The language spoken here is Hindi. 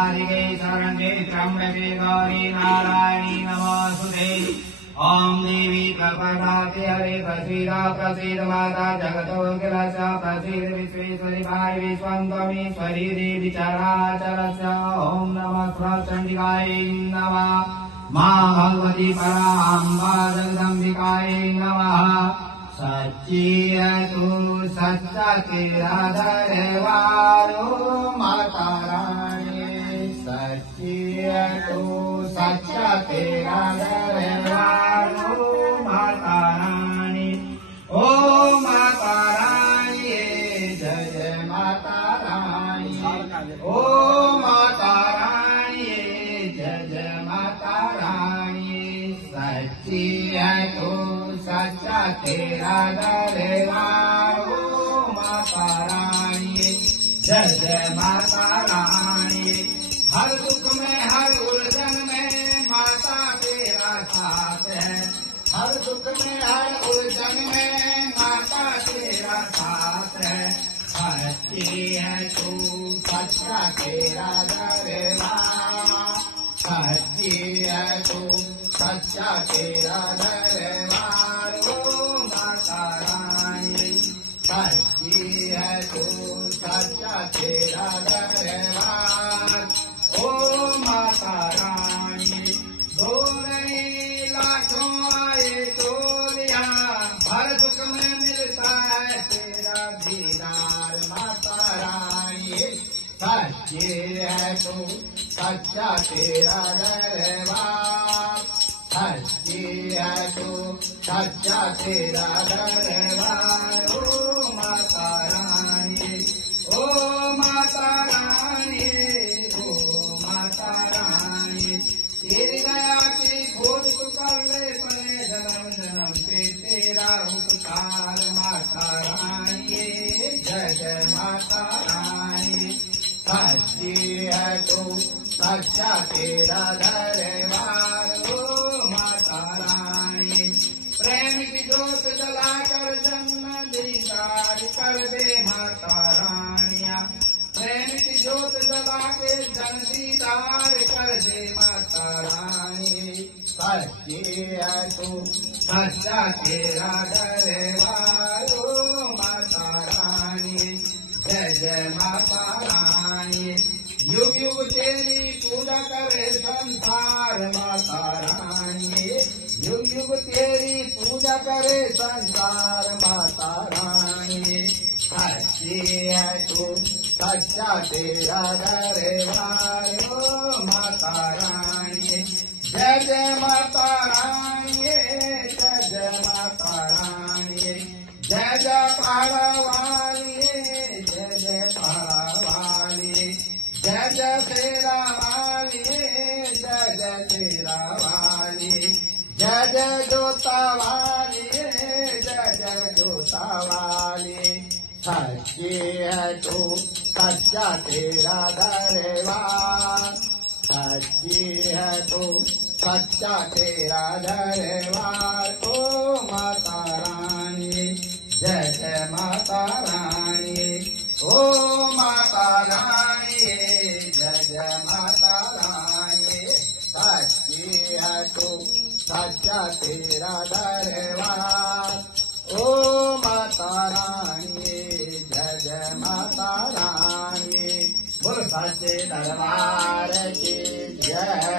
राधिके शरण्ये त्र्यम्बके गौरी नारायणी नमोऽस्तुते। ओम देवी प्रपदाते हरे प्रसीद प्रसीद माता जगतोऽखिलस्य प्रसीद विश्वेश्वरी भाई विश्वं त्वमीश्वरी देवी चराचरस्य। ओम नमः प्रचण्डिकायै नमः। मां भगवती पराम्बा जगदम्बिकायै नमः। सच्चियतु सच्चतिराधरेवारो माता रानी। सच्चियतु सच्चतिराधरेवारो माता रानी। ओ माता रानी जय जय माता रानी। ओ माता रानी जय जय माता रानी। सच्चियतु सच्चा तेरा दरबारो माता रानी जय जय माता रानी। हर दुख में हर उलझन में माता तेरा साथ है। हर दुख में हर उलझन में माता तेरा साथ है। सच्ची है तू सच्चा तेरा दरबार। सच्ची है तू सच्चा तेरा दरबार माता रानी। सच्ची है तू सच्चा तेरा दरबार ओ माता रानी। दो नहीं लाखों आए टोलिया हर दुख में मिलता है तेरा दीदार माता रानी। सच्ची है तू सच्चा तेरा दरबार। सच्ची है तू सच्चा तेरा दरबार ओ माता रानी। ओ माता रानी ओ माता रानी। तेरी दया की खोज तो कर ले पड़े जन्म जन्म पे तेरा उपकार माता रानी। जय जय माता रानी। सच्ची है तू सच्चा तेरा दरबार ओ माता रानी। प्रेम की जोत जलाकर जन्म दीदार कर दे माता रानिया। प्रेम की जोत जला के जन दीदार कर दे माता रानी। सच्ची है तू सच्चा तेरा दरबार ओ माता रानी। जय जय माता रानी। युग युग तेरी पूजा करे संसार माता रानी। युग युग तेरी पूजा करे संसार माता रानी। सच्ची है तू सच्चा तेरा दरबार ओ माता रानी। जय जय माता रानी। जय जय माता रानी। जय जय पहाड़ा वाली। जय जय पहाड़ा वाली। जय जय तेरा वाली। जय जय तेरा वाली। जय जय जोता वाली। जय जय जोता वाली। सच्ची है तू सच्चा तेरा दरबार। सच्ची है तू सच्चा तेरा दरबार ओ माता रानी। जय जय माता रानी। ओ माता रानी जय जय माता रानी। सच्ची है तू सच्चा तेरा दरबार ओ माता रानी। जय जय माता रानी। बोल सच्चे दरबार की जय।